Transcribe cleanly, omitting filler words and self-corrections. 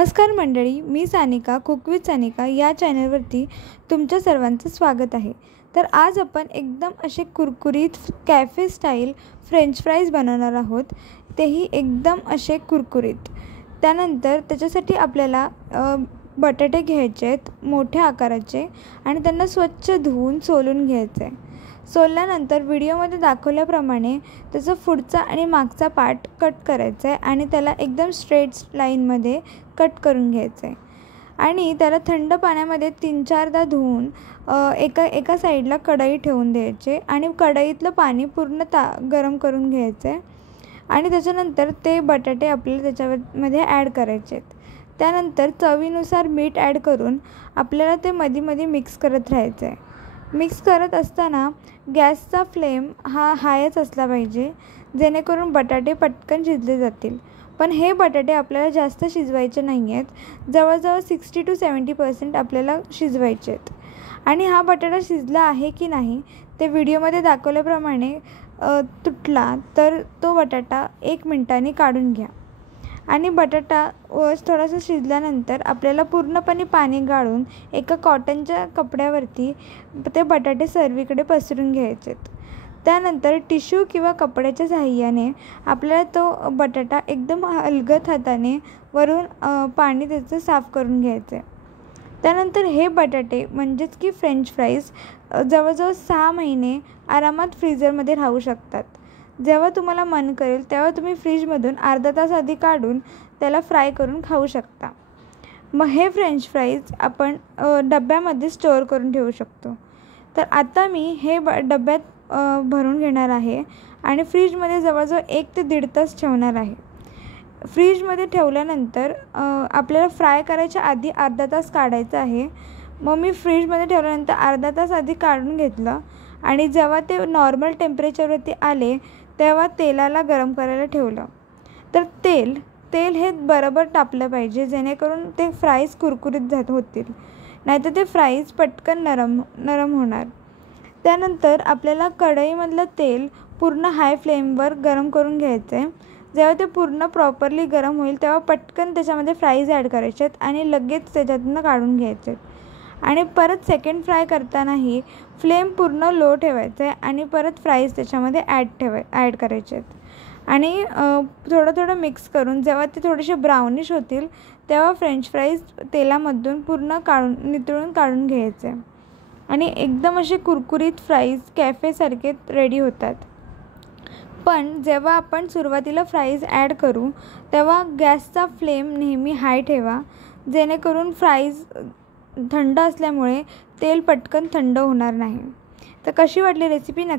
नमस्कार मंडळी, मी Sanika cook with Sanika या चॅनलवरती तुमच्या सर्वांचं स्वागत आहे। तर आज आपण एकदम असे कुरकुरीत कॅफे स्टाईल फ्रेंच फ्राईज बनवणार आहोत, तेही एकदम असे कुरकुरीत। त्यानंतर त्याच्यासाठी आपल्याला बटाटे घ्यायचे आहेत मोठ्या आकाराचे आणि त्यांना स्वच्छ धुवून सोलून घ्यायचे आहे। सोलल्यानंतर व्हिडिओमध्ये दाखवल्याप्रमाणे त्याचा पुढचा आणि मागचा पार्ट कट करायचा आहे आणि त्याला एकदम स्ट्रेट लाईनमध्ये कट करून घ्यायचं आहे आणि त्याला थंड पाण्यामध्ये 3-4दा धुवून एका साईडला कढई ठेवून द्यायचे आणि कढईतलं पाणी पूर्ण गरम करून घ्यायचं आहे आणि त्याच्यानंतर ते बटाटे आपल्याला त्याच्यामध्ये ॲड करायचे आहेत। त्यानंतर चवीनुसार मीठ ॲड करून आपल्याला ते मध्ये मिक्स करत राहायचं आहे। मिक्स करत असताना गॅसचा फ्लेम हा हायच असला पाहिजे, जेणेकरून बटाटे पटकन शिजले जातील। पण हे बटाटे आपल्याला जास्त शिजवायचे नाही आहेत, जवळजवळ 60 to 70% आपल्याला शिजवायचे आहेत। आणि हा बटाटा शिजला आहे की नाही ते व्हिडिओमध्ये दाखवल्याप्रमाणे तुटला तर तो बटाटा 1 मिनिटाने काढून घ्या आणि बटाटा थोडासा शिजल्यानंतर आपल्याला पूर्णपणे पाणी गाळून एका कॉटनच्या कपड्यावरती ते बटाटे सर्वीकडे पसरून घ्यायचे आहेत। त्यानंतर टिश्यू किंवा कपड्याच्या सहाय्याने आपल्याला तो बटाटा एकदम हलगर्जीत हाताने वरून पाणी त्याचं साफ करून घ्यायचं आहे। त्यानंतर हे बटाटे म्हणजेच की फ्रेंच फ्राईज जवळजवळ 6 महिने आरामात फ्रीझरमध्ये राहू शकतात। जेव्हा तुम्हाला मन करेल तेव्हा तुम्ही फ्रीजमधून अर्धा तास आधी काढून त्याला फ्राय करून खाऊ शकता। मग हे फ्रेंच फ्राईज आपण डब्यामध्ये स्टोअर करून ठेवू शकतो। तर आता मी हे डब्यात भरून घेणार आहे आणि फ्रीजमध्ये जवळजवळ 1 ते 1.5 तास ठेवणार आहे। फ्रीजमध्ये ठेवल्यानंतर आपल्याला फ्राय करायच्या आधी अर्धा तास काढायचं आहे। मग मी फ्रीजमध्ये ठेवल्यानंतर अर्धा तास आधी काढून घेतलं आणि जेव्हा ते नॉर्मल टेम्परेचरवरती आले तेव्हा तेलाला गरम करायला ठेवलं। तर तेल हे बरोबर तापलं पाहिजे, जेणेकरून ते फ्राईज कुरकुरीत होतील, नाहीतर ते फ्राईज पटकन नरम होणार। त्यानंतर आपल्याला कढईमधलं तेल पूर्ण हाय फ्लेमवर गरम करून घ्यायचं आहे। जेव्हा ते पूर्ण प्रॉपरली गरम होईल तेव्हा पटकन त्याच्यामध्ये फ्राईज ॲड करायचे आहेत आणि लगेच त्याच्यातून काढून घ्यायचे आहेत आणि परत सेकंड फ्राय करतानाही फ्लेम पूर्ण लो ठेवायचं आहे आणि परत फ्राईज त्याच्यामध्ये ॲड करायचे आहेत आणि थोडं मिक्स करून जेव्हा ते थोडेसे ब्राउनिश होतील तेव्हा फ्रेंच फ्राईज तेलामधून पूर्ण नितळून काढून घ्यायचे आहे आणि एकदम असे कुरकुरीत फ्राईज कॅफेसारखे रेडी होतात। पण जेव्हा आपण सुरुवातीला फ्राईज ॲड करू तेव्हा गॅसचा फ्लेम नेहमी हाय ठेवा, जेणेकरून फ्राईज थंड असल्यामुळे तेल पटकन थंड होणार नाही। तर कशी वाटली रेसिपी नक्की